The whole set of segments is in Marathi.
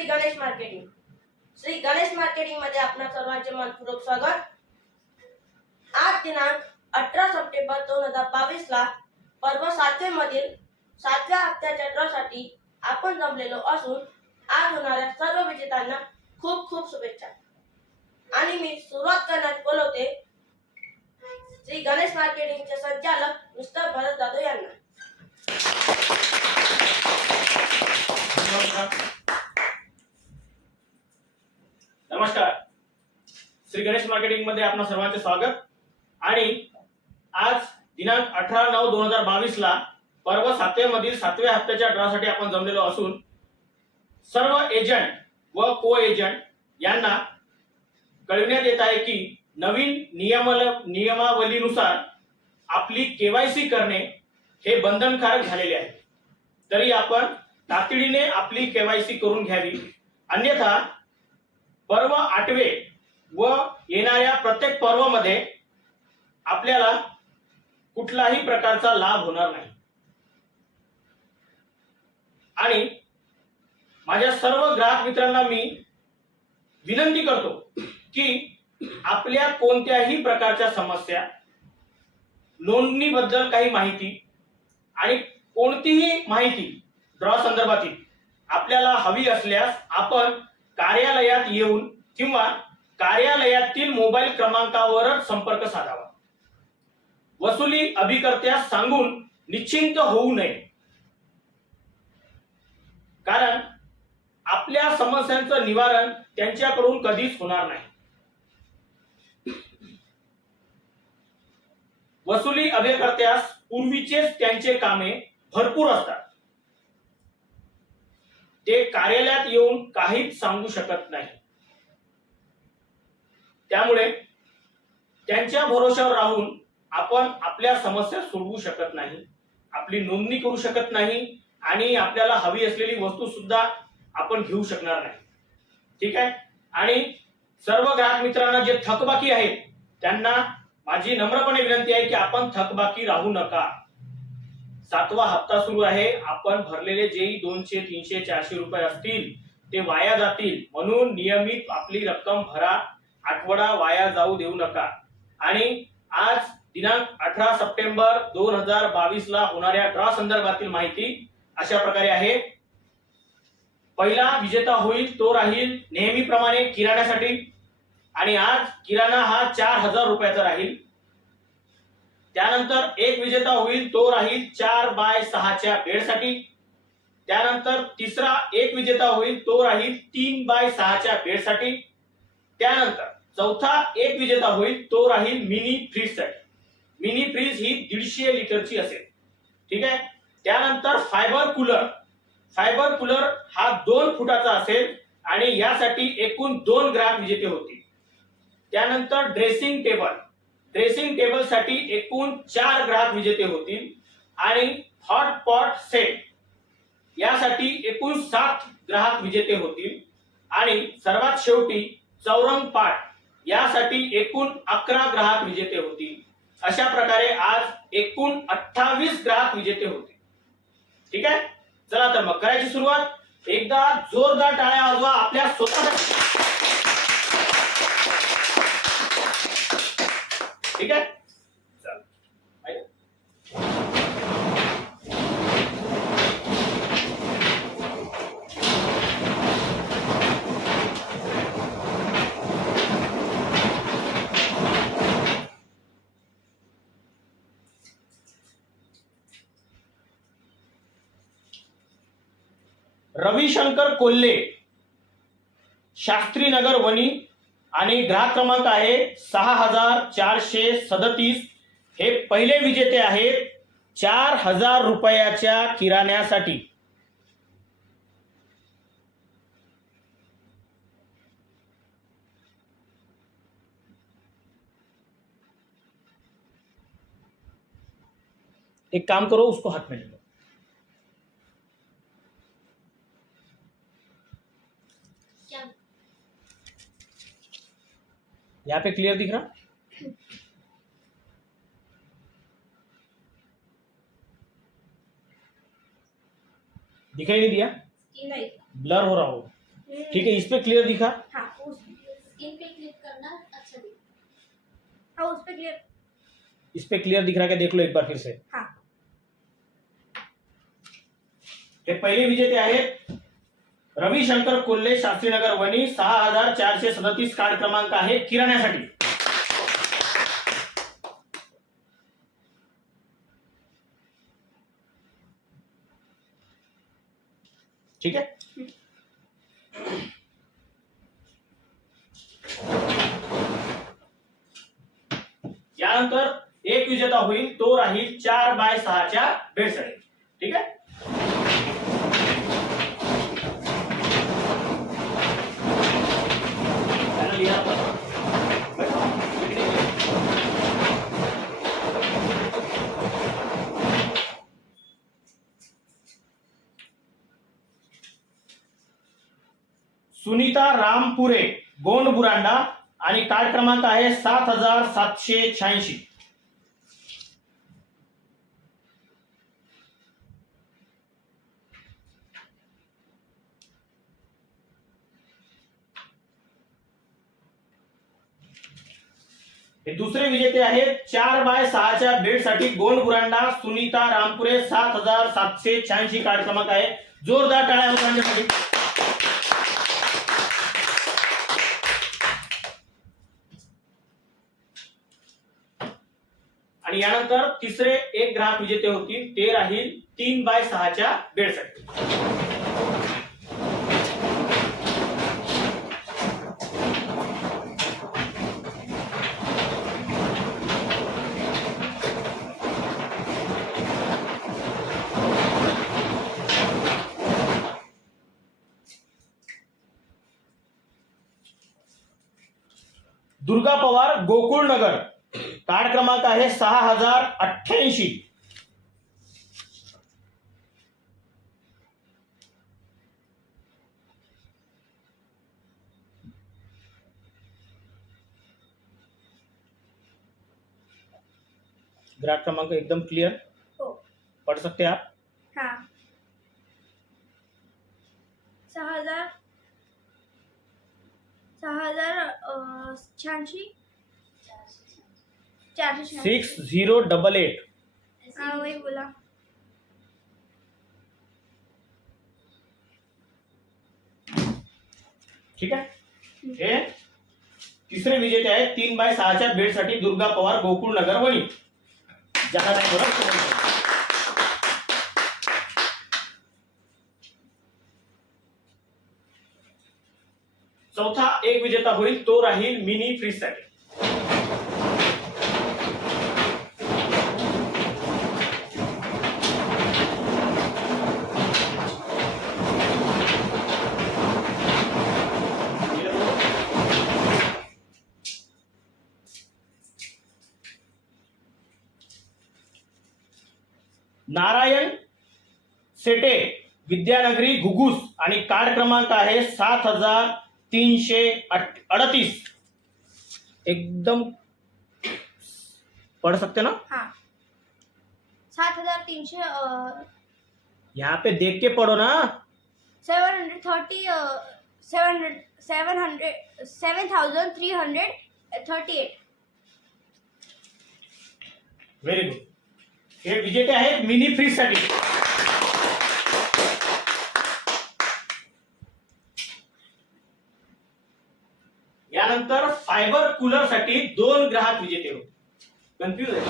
श्री गणेश मार्केटिंग. श्री गणेश मार्केटिंग मध्ये आपणा सर्वांचे मनपूर्वक स्वागत. आज दिनांक 18 सप्टेंबर 2022 ला पर्व 7 मधील 7व्या हप्त्याच्या ड्रॉसाठी आपण जमलेलो असून आज होणाऱ्या सर्व विजेत्यांना खूप खूप शुभेच्छा. आणि मी सुरुवात करण्यास बोलवते श्री गणेश मार्केटिंगचे संचालक मिस्टर भरत जाधव यांना. नमस्कार. श्री गणेश मार्केटिंग मध्ये आपणा सर्वांचे स्वागत. आणि आज दिनांक 18/9/2022 ला पर्व 7 मधील 7व्या हप्त्याच्या ड्रॉसाठी आपण जमलेलो असून सर्व एजंट व को एजंट यांना कळविण्यात येत आहे की नवीन नियमावलीनुसार आपली केवायसी करणे हे बंधनकारक झालेले आहे. तरी आपण तातडीने आपली केवायसी करून घ्यावी, अन्यथा पर्व 8वे व येणाऱ्या प्रत्येक पर्वामध्ये आपल्याला कुठलाही प्रकारचा लाभ होणार नाही. आणि माझ्या सर्व ग्राहक मित्रांना मी विनंती करतो की आपल्या कोणत्याही प्रकारच्या समस्या, नोंदणीबद्दल काही माहिती आणि कोणतीही माहिती ड्रॉ संदर्भातील आपल्याला हवी असल्यास आपण कार्यालयात येऊन किंवा कार्यालयातील मोबाईल क्रमांकावरच संपर्क साधावा. वसुली अभिकर्त्यास सांगून निश्चिंत होऊ नये, कारण आपल्या समस्यांचं निवारण त्यांच्याकडून कधीच होणार नाही. वसुली अभिकर्त्यास पूर्वीचेच त्यांचे कामे भरपूर असतात. ते कार्यालयात येऊन काहीच सांगू शकत नाही. त्यामुळे त्यांच्या भरोश्यावर राहून आपण आपल्या समस्या सोडवू शकत नाही, आपली नोंदणी करू शकत नाही आणि आपल्याला हवी असलेली वस्तू सुद्धा आपण घेऊ शकणार नाही. ठीक आहे. आणि सर्व ग्राहक मित्रांना जे थकबाकी आहेत त्यांना माझी नम्रपणे विनंती आहे की आपण थकबाकी राहू नका. 7वा हप्ता सुरू आहे. आपण भरलेले जेही 200, 300, 400 रुपये असतील ते वाया जातील, म्हणून नियमित आपली रक्कम भरा. आठवडा वाया जाऊ देऊ नका. आणि आज दिनांक 18 सप्टेंबर 2022 ला होणाऱ्या ड्रॉ संदर्भातील माहिती अशा प्रकारे आहे. पहिला विजेता होईल तो राहील नेहमीप्रमाणे किराण्यासाठी, आणि आज किराणा हा 4000 रुपयाचा राहील. त्यानंतर एक विजेता होईल तो राहील 4x6च्या बेडसाठी. त्यानंतर तिसरा एक विजेता होईल तो राहील 3x6च्या बेडसाठी. त्यानंतर चौथा एक विजेता होईल तो राहील मिनी फ्रीज साठी. मिनी फ्रीज ही 150 लिटरची असेल. ठीक आहे. त्यानंतर फायबर कूलर हा 2 फुटाचा असेल आणि यासाठी एकूण 2 ग्राहक विजेते होतील. त्यानंतर ड्रेसिंग टेबल साठी एकूण 4 ग्राहक विजेते होतील. आणि हॉट पॉट सेट यासाठी एकूण 7 ग्राहक विजेते होतील. आणि सर्वात शेवटी चौरंग पाट यासाठी एकूण 11 ग्राहक विजेते होतील. अशा प्रकारे आज एकूण 28 ग्राहक विजेते होतील. ठीक आहे. चला तर मग करायची सुरुवात. एकदा जोरदार टाळ्या वाजवा आपल्या स्वतःसाठी. ठीक आहे. रविशंकर कोल्हे, शास्त्रीनगर वणी, आणि ग्राहक क्रमांक आहे 6437. हे पहिले विजेते आहेत 4000 रुपयाच्या किराण्यासाठी. एक काम करो, उसको हाथ में ले लो. यहाँ पे क्लियर दिख रहा? दिखाई नहीं दिया? नहीं, ब्लर हो रहा हो. ठीक है, इस पे क्लियर दिखा? हाँ उस स्क्रीन पे क्लिक करना अच्छा दिखता हाँ उस पे क्लियर। इस पे क्लियर दिख रहा है क्या? देख लो एक बार फिर से। हाँ हे पहिले विजेते आहेत रविशंकर कोल्हे, शास्त्रीनगर वणी. 6437 कार्ड क्रमांक आहे किराण्यासाठी. ठीक आहे. यानंतर एक विजेता होईल, तो राहील 4x6च्या बेडसाठी. ठीक आहे. त्याला लिहा आपण. सुनीता रामपुरे, गोंड बुरांडा आणि कार्ड क्रमांक आहे 7786. हे दुसरे विजेते आहेत 4x6च्या बेडसाठी गोंड बुरांडा, सुनीता रामपुरे. 7786 कार्ड क्रमांक आहे. जोरदार टाळ्या त्यांच्यासाठी. आणि यानंतर तिसरे एक ग्राहक विजेते होतील, ते राहील 3x6च्या बेडसाठी. दुर्गा पवार, गोकुळ नगर. कार्ड क्रमांक आहे 6088. ग्राहक क्रमांक एकदम क्लियर हो. पढ़ सकते हैं आप? हाँ 6086 486. 6088. हाँ वही बोला. ठीक आहे. हे तिसरे विजेते आहेत 3x6च्या बेडसाठी दुर्गा पवार, गोकुळ नगर वणी. ज्याला नाही बरं. चौथा एक विजेता होईल, तो राहील मिनी फ्रीजसाठी. नारायण सेटे, विद्यानगरी घुगुस आणि कार्ड क्रमांक आहे 7338. एकदम पढ़ सकते ना? हाँ 7300 यहाँ पे देख के पढ़ो ना. 730 7338. Very good. हे विजेते आहेत मिनी फ्रीज साठी. यानंतर फायबर कूलर साठी 2 ग्राहक विजेते होते. कन्फ्यूज आहे.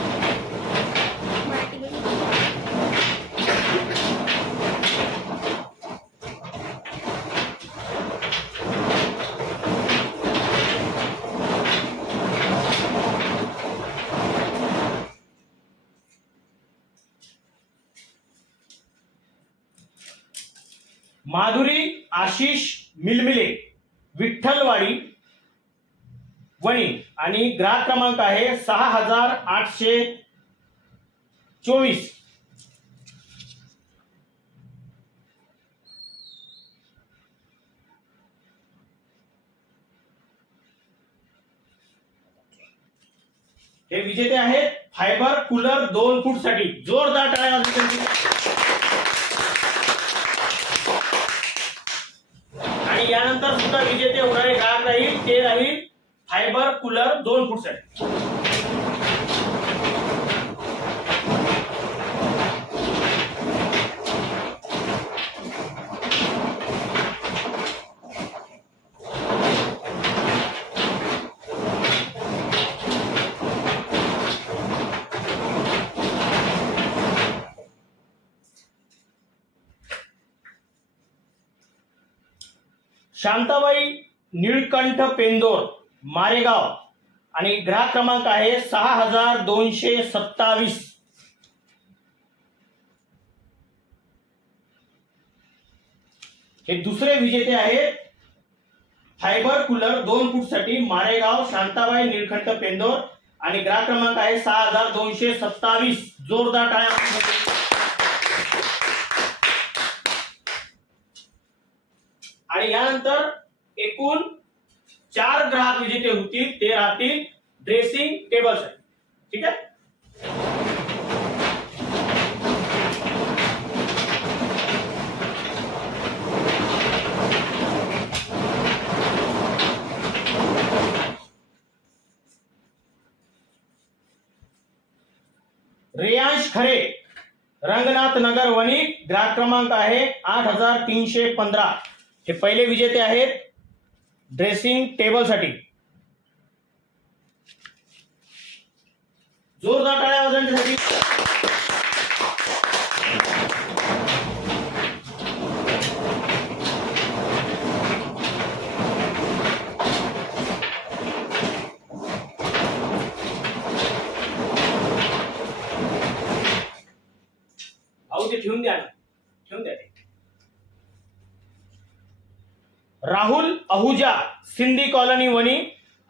माधुरी आशिष मिलमिले, विठ्ठलवाडी वणी आणि ग्राहक क्रमांक आहे 6824. हे विजेते आहेत फायबर कूलर 2 फूट साठी. जोरदार टाळ्या वाजवा. आणि आणि यानंतर सुद्धा विजेते होणारे ग्राहक राहील ते राहील फायबर कूलर 2 फूटसाठी. शांताबाई निळकंठ पेंदोर मारेगाव आणि ग्राहक क्रमांक आहे 6227. हे दुसरे विजेते आहेत फायबर कूलर 2 फूटसाठी मारेगाव शांताबाई निळकंठ पेंदोर आणि ग्राहक क्रमांक आहे 6227. जोरदार टाळ्या. आणि यानंतर एकूण 4 ग्राहक विजेते होतील ते राहतील ड्रेसिंग टेबलसाठी. ठीक आहे. रेयांश खरे रंगनाथ नगर वणी ग्राहक क्रमांक आहे 8315. हे पहिले विजेते आहेत ड्रेसिंग टेबलसाठी. जोरदार टाळ्या वाजवण्यासाठी. अहो ते ठेवून द्या ना, ठेवून द्या. राहुल अहुजा सिंधी कॉलनी वणी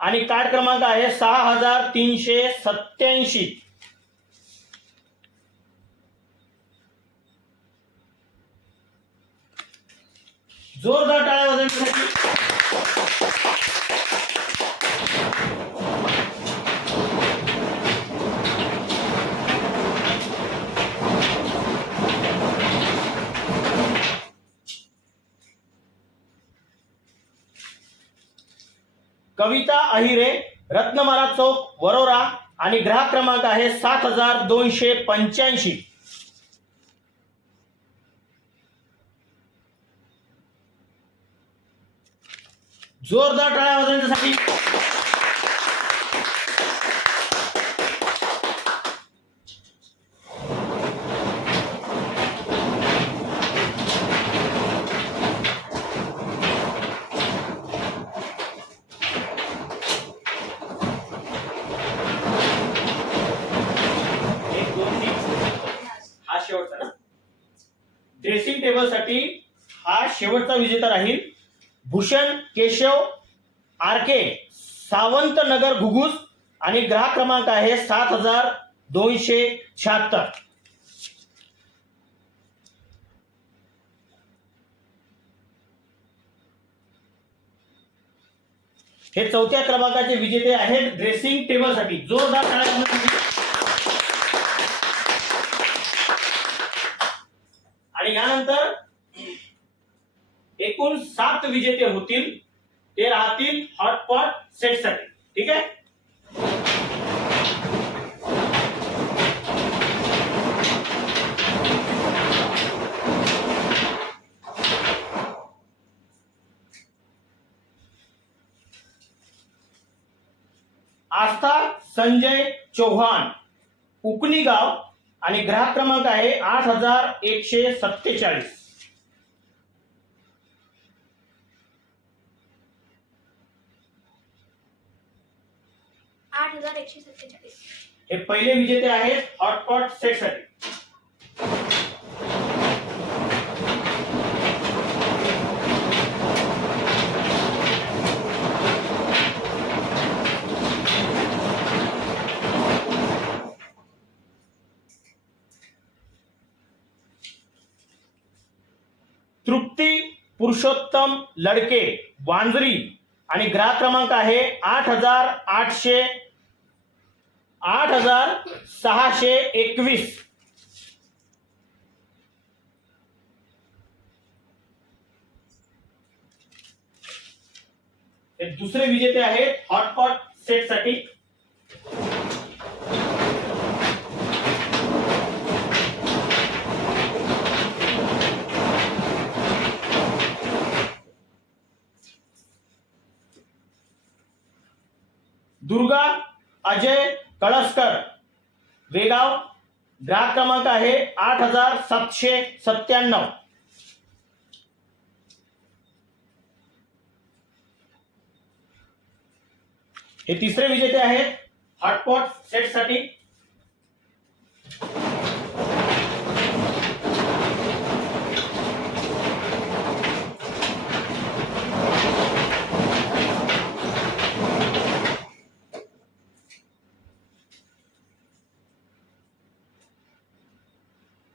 आणि कार्ड क्रमांक आहे 6387. जोरदार टाळ्या वाजवण्यासाठी. कविता अहिरे रत्नमाला चौक वरोरा आणि ग्राहक क्रमांक आहे 7285. जोरदार टाळ्या वाजवण्यासाठी. शेवटचा ना ड्रेसिंग टेबलसाठी हा शेवटचा विजेता राहील भूषण केशव आरके सावंत नगर घुगुस आणि ग्राहक क्रमांक आहे 7276. हे चौथ्या क्रमांकाचे विजेते आहेत ड्रेसिंग टेबलसाठी. जोरदार टाळ्या वाजवण्यासाठी. आणि यानंतर एकूण 7 विजेते होतील ते राहतील हॉटपॉट सेटसाठी. ठीक आहे. आस्था संजय चौहान उकनी गाव आणि ग्राहक क्रमांक आहे 8147. 8147. हे पहिले विजेते आहेत हॉटपॉट सेटसाठी. तृप्ती पुरुषोत्तम लडके वांजरी आणि ग्राहक क्रमांक आहे 8621. हे दुसरे विजेते आहेत हॉटपॉट सेट साठी. दुर्गा अजय कळसकर, वेगाव. ग्राहक क्रमांक आहे 8797. हे तिसरे विजेते आहेत हॉटपॉट सेट साठी.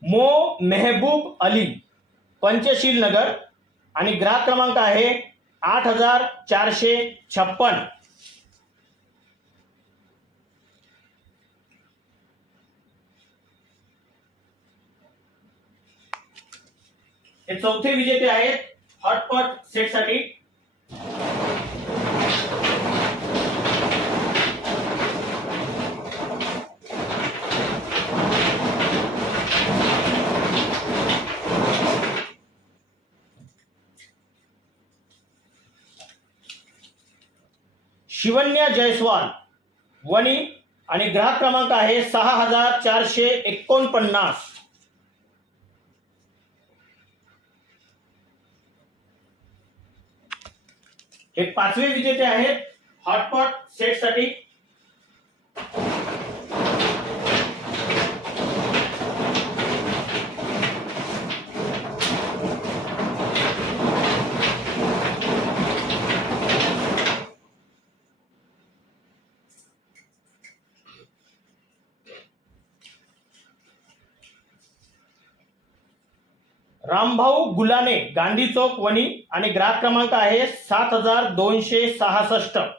मो मेहबूब अली, पंचशील नगर आणि ग्राहक क्रमांक आहे 8456. हे चौथे विजेते आहेत हॉटपॉट सेट साठी. शिवन्या जयस्वाल, वणी आणि ग्राहक क्रमांक आहे 6449. हे पाचवे विजेते आहेत हॉटपॉट सेट साठी. रामभाऊ गुलाने, गांधी चौक, वणी आणि ग्राहक क्रमांक आहे 7266.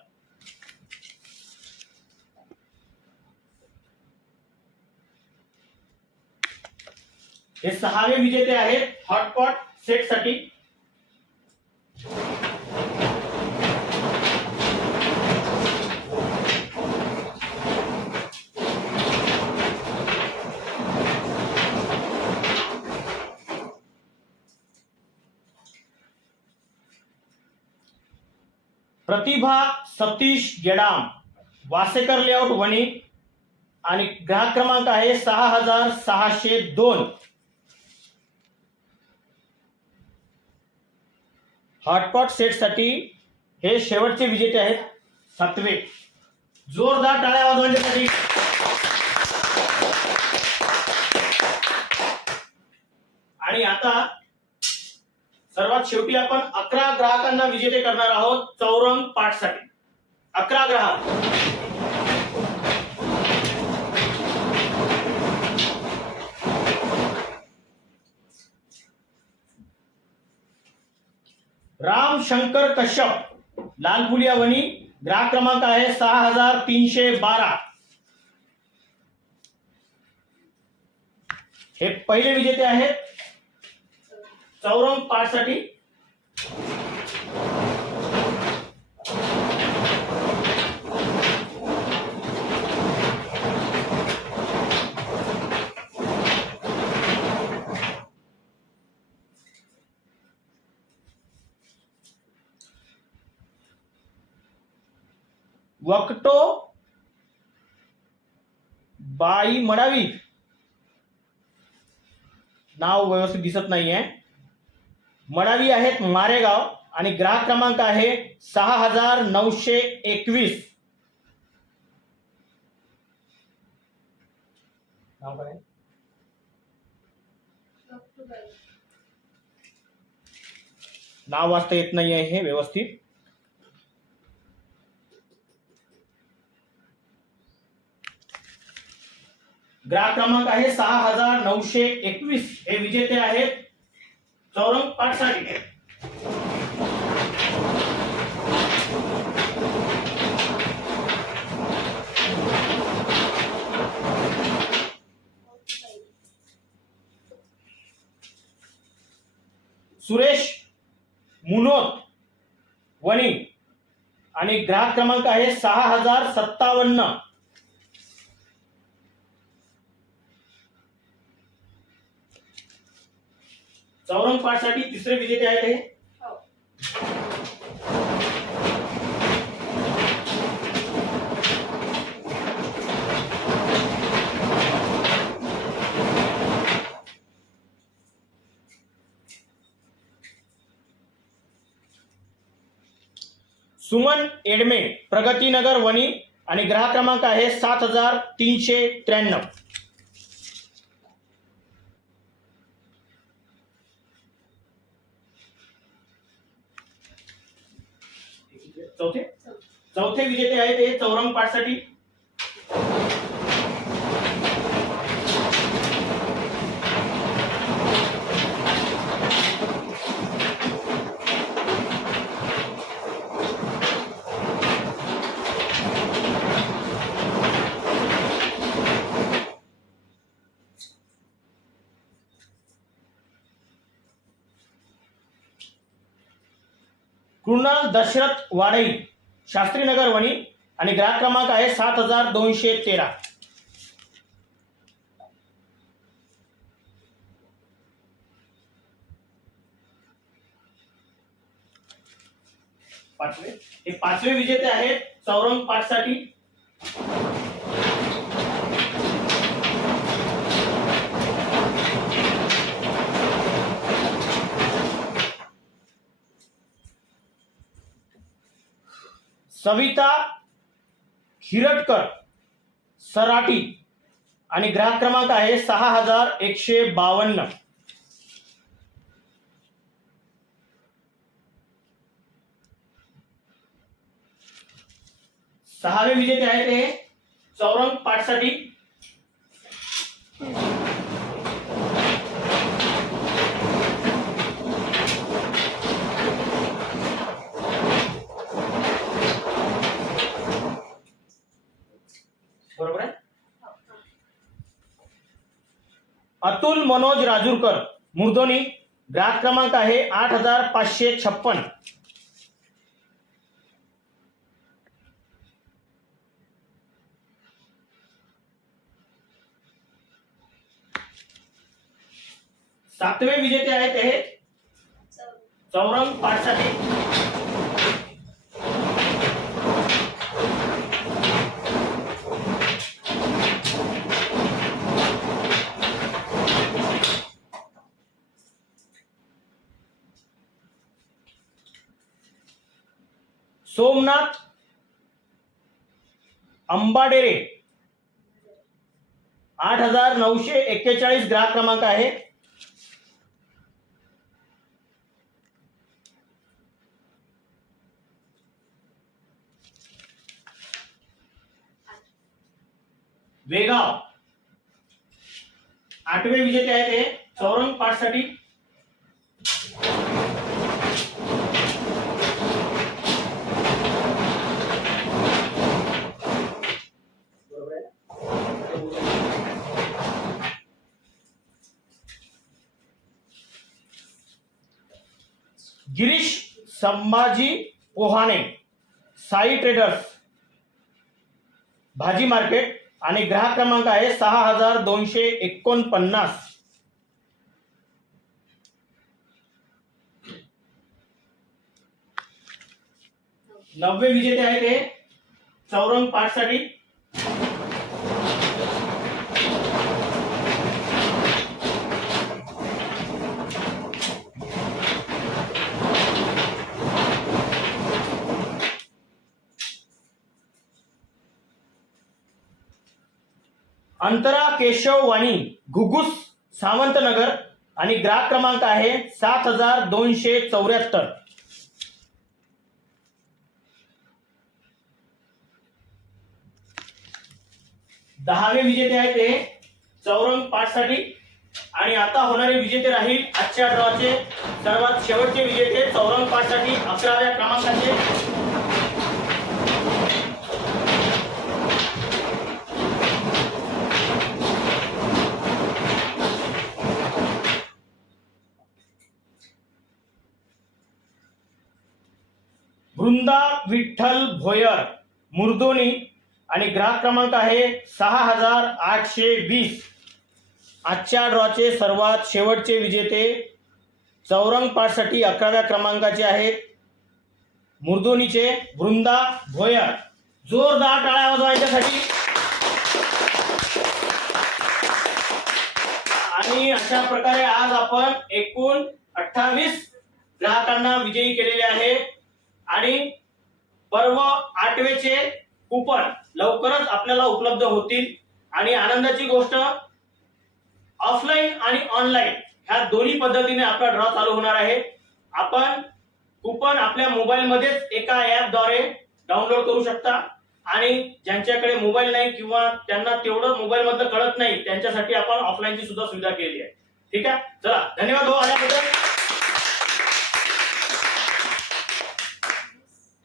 हे सहावे विजेते आहेत हॉटपॉट सेट साठी. प्रतिभा सतीश गेडाम, वासेकर लेआउट, वणी आणि ग्राहक क्रमांक आहे 6602. हॉटपॉट सेट साठी हे शेवटचे विजेते आहेत, सातवे. जोरदार टाळ्या वाजवण्यासाठी. आणि आता सर्वात शेवटी आपण 11 ग्राहकांना विजेते करणार आहोत चौरंग पाठसाठी. 11 ग्राहक. राम शंकर कश्यप, लालपुलिया, वणी. ग्राहक क्रमांक आहे 6312. हे पहिले विजेते आहेत चौरंग पाठसाठी. वक्तो बाई मडावी, नाव व्यवस्थित दिसत नाहीये. मडावी आहेत मारेगाव आणि ग्राहक क्रमांक आहे 6921. नाव काय? नाव वाचता येत नाही आहे हे व्यवस्थित. ग्राहक क्रमांक आहे 6921. हे विजेते आहेत चौरंग पाठसाठी. सुरेश मुनोत, वणी आणि ग्राहक क्रमांक आहे 6057. चौरंग पाठसाठी तिसरे विजेते आहेत हे. हो. सुमन एडमे, प्रगतीनगर वणी आणि ग्राहक क्रमांक आहे 7393. चौथे विजेते आहेत ते चौरंग पाठसाठी. कृणाल दशरथ वाडई, शास्त्रीनगर वणी आणि ग्राहक क्रमांक आहे 7213. हे पाचवे विजेते आहेत चौरंग पाठसाठी. सविता खिरटकर, सराटी आणि ग्राहक क्रमांक आहे 6152. सहावे विजेते आहेत हे चौरंग पाठसाठी. बरोबर आहे. अतुल मनोज राजूरकर, मुर्दोनी, ग्राहक क्रमांक आहे 8556. सातवे विजेते आहेत हे चौरंग पाठसाठी. सोमनाथ अंबाडेरे, 8941 ग्राहक क्रमांक आहे. वेगाव, आठवे विजेते आहेत हे चौरंग पाठसाठी. गिरीश संभाजी पोहाणे, साई ट्रेडर्स, भाजी मार्केट आणि ग्राहक क्रमांक आहे 6249. नववे विजेते आहेत हे चौरंग पाठसाठी. अंतरा केशव वाणी, घुगुस, सावंतनगर आणि ग्राहक क्रमांक आहे 7274. दहावे विजेते आहेत ते चौरंग पाठसाठी. आणि आता होणारे विजेते राहील आजच्या ड्रॉचे सर्वात शेवटचे विजेते चौरंग पाठसाठी 11व्या क्रमांकाचे. वृंदा विठ्ठल भोयर मुर्दोनी आणि ग्राहक क्रमांक आहे 6820. आजच्या ड्रॉचे सर्वात शेवटचे विजेते चौरंग पाठसाठी 11व्या क्रमांकाचे आहेत मुर्दोनीचे वृंदा भोयर. जोरदार टाळ्या वाजवा यांच्यासाठी. आणि अशा प्रकारे आज आपण एकूण 28 ग्राहकांना विजयी केलेले आहे आणि पर्व 8वेचे कुपन लवकरच आपल्याला उपलब्ध होतील. आणि आनंदाची गोष्ट, ऑफलाईन आणि ऑनलाईन ह्या दोन्ही पद्धतीने आपला ड्रॉ चालू होणार आहे. आपण कुपन आपल्या मोबाईलमध्येच एका ॲपद्वारे डाउनलोड करू शकता आणि ज्यांच्याकडे मोबाईल नाही किंवा त्यांना तेवढं मोबाईल मधलं कळत नाही त्यांच्यासाठी आपण ऑफलाईनची सुद्धा सुविधा केली आहे. ठीक आहे, चला धन्यवाद हो आल्याबद्दल.